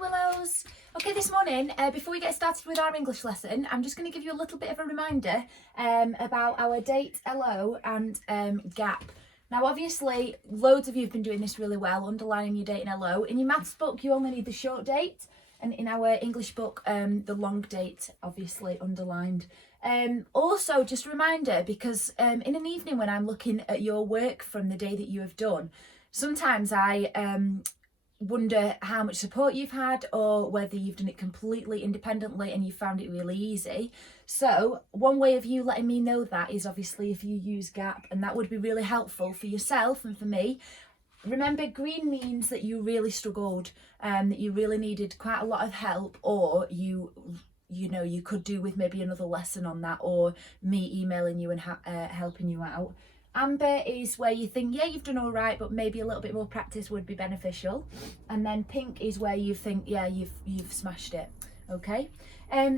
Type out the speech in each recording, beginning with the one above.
Willows. Okay, this morning, before we get started with our English lesson, I'm just going to give you a little bit of a reminder about our date, LO, and gap. Now, obviously, loads of you have been doing this really well, underlining your date and LO. In your maths book, you only need the short date, and in our English book, the long date, obviously underlined. Also, just a reminder, because in an evening when I'm looking at your work from the day that you have done, sometimes I wonder how much support you've had or whether you've done it completely independently and you found it really easy. So one way of you letting me know that is obviously if you use gap, and that would be really helpful for yourself and for me. Remember, green means that you really struggled and that you really needed quite a lot of help, or you could do with maybe another lesson on that, or me emailing you and helping you out. Amber is where you think, yeah, you've done all right, but maybe a little bit more practice would be beneficial. And then pink is where you think, yeah, you've smashed it. Okay.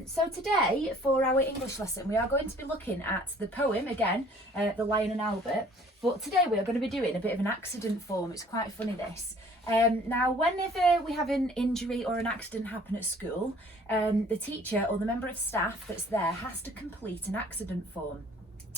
So today for our English lesson, we are going to be looking at the poem again, The Lion and Albert. But today we are going to be doing a bit of an accident form. It's quite funny, this. Now, whenever we have an injury or an accident happen at school, the teacher or the member of staff that's there has to complete an accident form.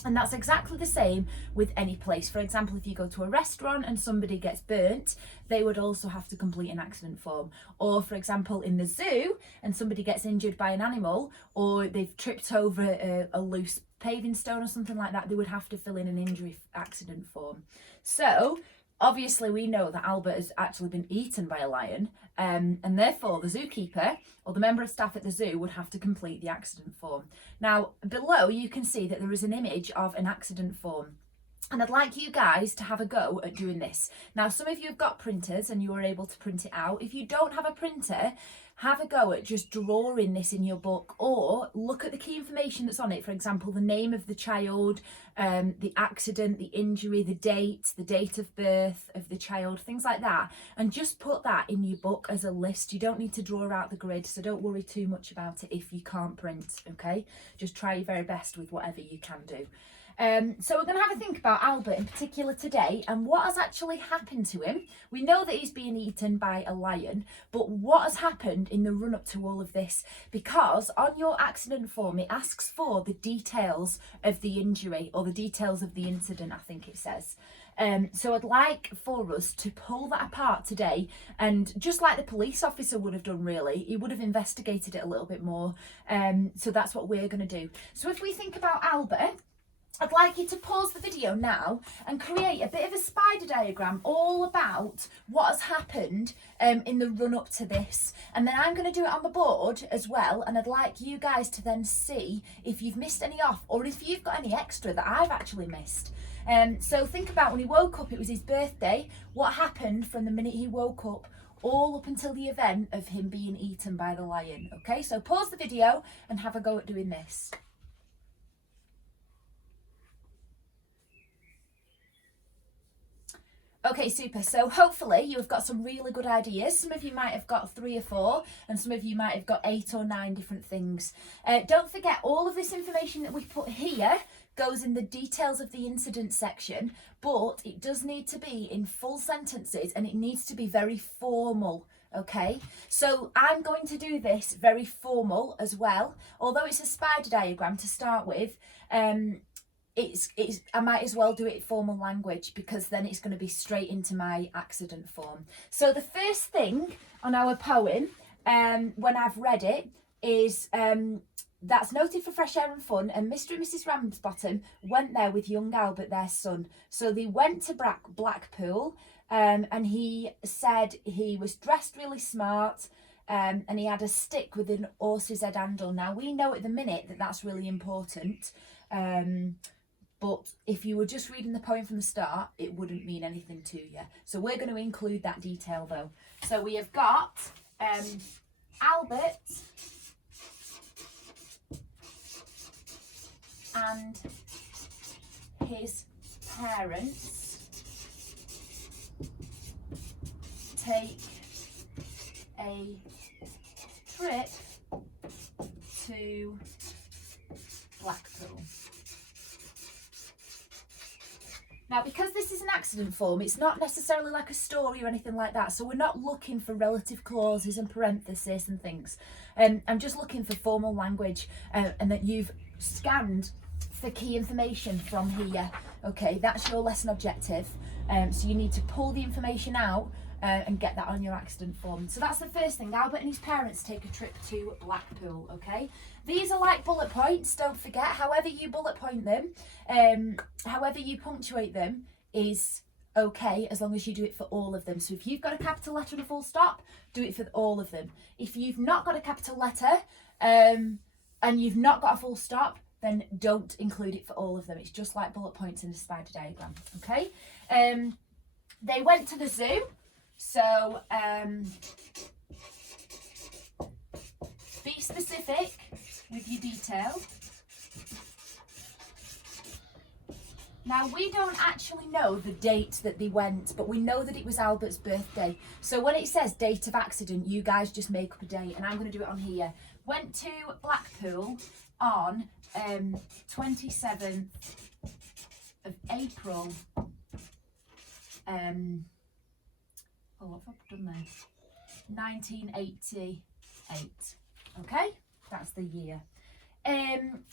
And that's exactly the same with any place. For example, if you go to a restaurant and somebody gets burnt, they would also have to complete an accident form. Or for example, in the zoo and somebody gets injured by an animal, or they've tripped over a loose paving stone or something like that, they would have to fill in an injury accident form. So obviously we know that Albert has actually been eaten by a lion, and therefore the zookeeper or the member of staff at the zoo would have to complete the accident form. Now, below you can see that there is an image of an accident form. And I'd like you guys to have a go at doing this. Now, some of you have got printers and you are able to print it out. If you don't have a printer, have a go at just drawing this in your book, or look at the key information that's on it. For example, the name of the child, the accident, the injury, the date of birth of the child, things like that. And just put that in your book as a list. You don't need to draw out the grid, so don't worry too much about it if you can't print, okay? Just try your very best with whatever you can do. So we're going to have a think about Albert in particular today and what has actually happened to him. We know that he's being eaten by a lion, but what has happened in the run up to all of this? Because on your accident form, it asks for the details of the injury, or the details of the incident, I think it says. So I'd like for us to pull that apart today, and just like the police officer would have done, really, he would have investigated it a little bit more. So that's what we're going to do. So if we think about Albert, I'd like you to pause the video now and create a bit of a spider diagram all about what has happened in the run up to this. And then I'm going to do it on the board as well. And I'd like you guys to then see if you've missed any off, or if you've got any extra that I've actually missed. So think about when he woke up, it was his birthday. What happened from the minute he woke up all up until the event of him being eaten by the lion. Okay, so pause the video and have a go at doing this. Okay, super. So hopefully you've got some really good ideas. Some of you might have got 3 or 4, and some of you might have got 8 or 9 different things. Don't forget, all of this information that we put here goes in the details of the incident section, but it does need to be in full sentences and it needs to be very formal. Okay, so I'm going to do this very formal as well. Although it's a spider diagram to start with, I might as well do it formal language, because then it's going to be straight into my accident form. So the first thing on our poem, when I've read it, is that's noted for fresh air and fun, and Mr. and Mrs. Ramsbottom went there with young Albert, their son. So they went to Blackpool, and he said he was dressed really smart, and he had a stick with an horse's head handle. Now, we know at the minute that that's really important. But if you were just reading the poem from the start, it wouldn't mean anything to you. So we're going to include that detail though. So we have got Albert and his parents take a trip to Blackpool. Now, because this is an accident form, it's not necessarily like a story or anything like that, so we're not looking for relative clauses and parentheses and things. I'm just looking for formal language and that you've scanned for key information from here. Okay, that's your lesson objective. So you need to pull the information out and get that on your accident form. So that's the first thing. Albert and his parents take a trip to Blackpool, okay? These are like bullet points, don't forget. However you bullet point them, however you punctuate them is okay, as long as you do it for all of them. So if you've got a capital letter and a full stop, do it for all of them. If you've not got a capital letter and you've not got a full stop, then don't include it for all of them. It's just like bullet points in a spider diagram, okay? They went to the zoo, so be specific with your detail. Now, we don't actually know the date that they went, but we know that it was Albert's birthday. So when it says date of accident, you guys just make up a date, and I'm going to do it on here. Went to Blackpool on 27th of April. What have I done there? 1988. Okay, that's the year. Then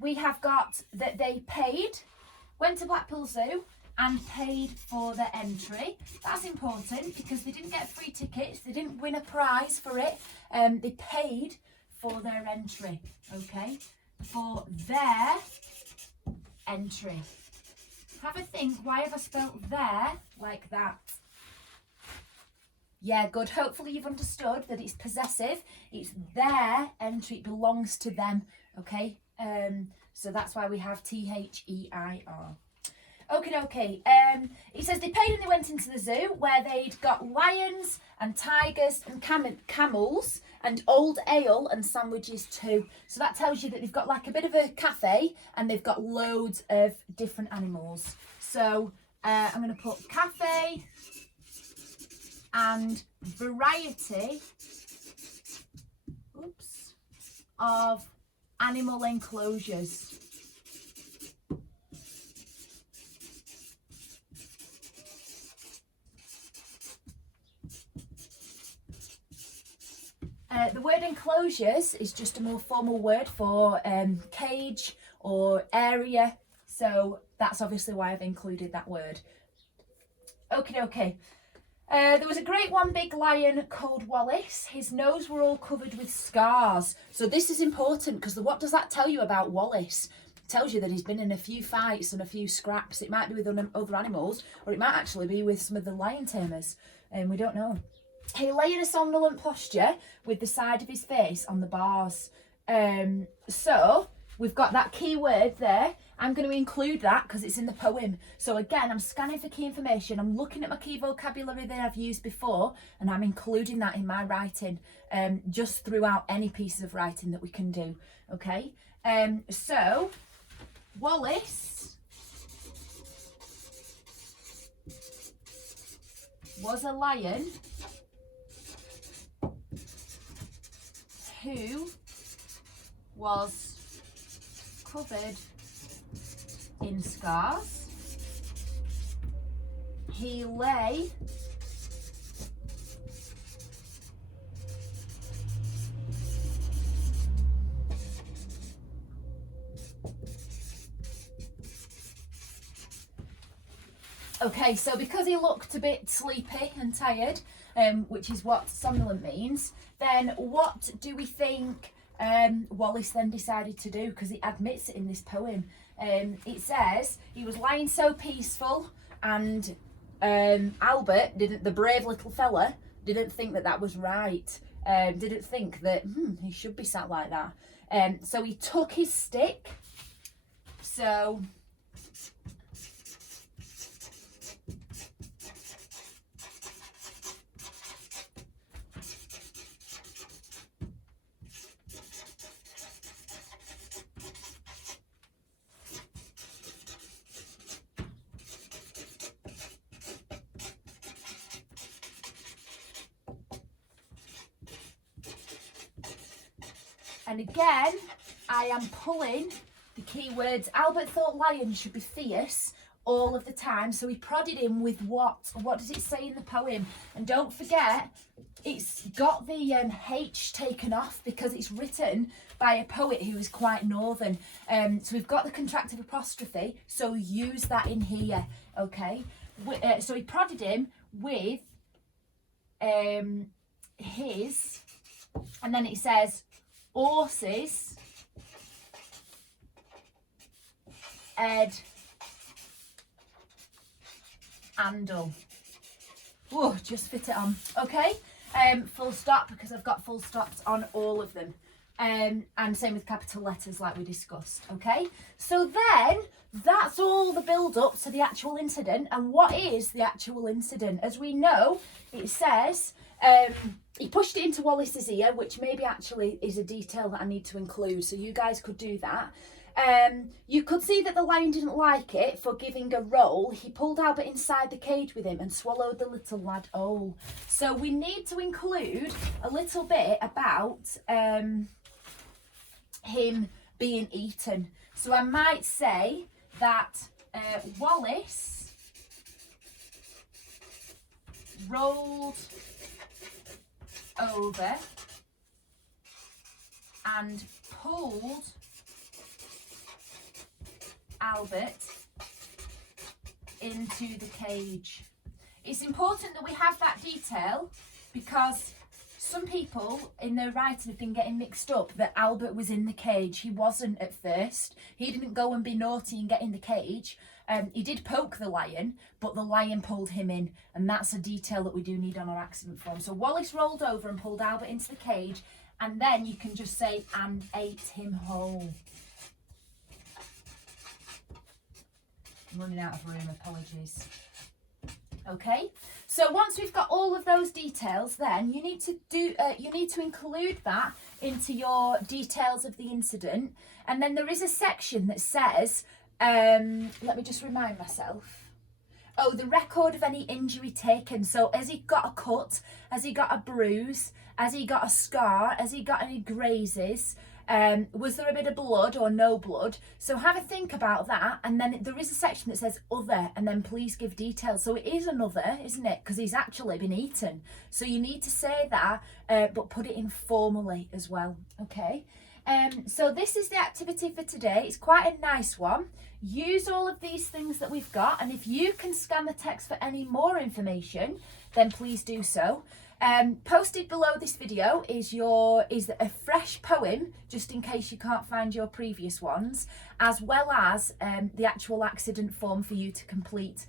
we have got that they went to Blackpool Zoo and paid for their entry. That's important because they didn't get free tickets, they didn't win a prize for it. They paid for their entry, okay? For their entry. Have a think, why have I spelt there like that? Yeah, good. Hopefully you've understood that it's possessive. It's their entry. It belongs to them, okay? So that's why we have THEIR. Okay. It says they paid and they went into the zoo where they'd got lions and tigers and camels and old ale and sandwiches too. So that tells you that they've got like a bit of a cafe and they've got loads of different animals. So I'm going to put cafe and variety of animal enclosures. The word enclosures is just a more formal word for cage or area, so that's obviously why I've included that word. Okay. There was a great one big lion called Wallace. His nose were all covered with scars. So this is important because what does that tell you about Wallace? It tells you that he's been in a few fights and a few scraps. It might be with other animals, or it might actually be with some of the lion tamers. We don't know. He lay in a somnolent posture with the side of his face on the bars. So we've got that key word there. I'm going to include that because it's in the poem. So again, I'm scanning for key information. I'm looking at my key vocabulary that I've used before, and I'm including that in my writing, just throughout any pieces of writing that we can do. Okay. So Wallace was a lion who was covered in scars. He lay okay, so because he looked a bit sleepy and tired, which is what somnolent means, then what do we think Wallace then decided to do? Because he admits it in this poem. It says he was lying so peaceful, and Albert, the brave little fella, didn't think that was right. Didn't think that he should be sat like that. So he took his stick. So and again, I am pulling the keywords. Albert thought lions should be fierce all of the time, so he prodded him with what? What does it say in the poem? And don't forget, it's got the H taken off because it's written by a poet who is quite northern. So we've got the contractive apostrophe, so use that in here, okay? So he prodded him with his, and then it says horses, Ed, handle. Oh, just fit it on. Okay, full stop, because I've got full stops on all of them. And same with capital letters like we discussed. Okay, so then that's all the build up to the actual incident. And what is the actual incident? As we know, it says he pushed it into Wallace's ear, which maybe actually is a detail that I need to include, so you guys could do that. You could see that the lion didn't like it for giving a roll. He pulled Albert inside the cage with him and swallowed the little lad whole. So we need to include a little bit about him being eaten. So I might say that Wallace rolled over and pulled Albert into the cage. It's important that we have that detail because some people in their writing have been getting mixed up that Albert was in the cage. He wasn't at first. He didn't go and be naughty and get in the cage. He did poke the lion, but the lion pulled him in, and that's a detail that we do need on our accident form. So Wallace rolled over and pulled Albert into the cage, and then you can just say, and ate him whole. I'm running out of room, apologies. Okay, so once we've got all of those details, then you need to include that into your details of the incident, and then there is a section that says, let me just remind myself. Oh, the record of any injury taken. So has he got a cut? Has he got a bruise? Has he got a scar? Has he got any grazes? Was there a bit of blood or no blood? So have a think about that, and then there is a section that says other, and then please give details. So it is another, isn't it? Because he's actually been eaten. So you need to say that, but put it in formally as well. Okay. So this is the activity for today. It's quite a nice one. Use all of these things that we've got, and if you can scan the text for any more information, then please do so. Posted below this video is a fresh poem, just in case you can't find your previous ones, as well as the actual accident form for you to complete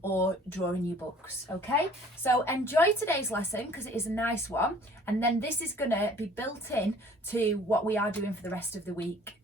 or draw in your books. Okay, so enjoy today's lesson because it is a nice one, and then this is going to be built in to what we are doing for the rest of the week.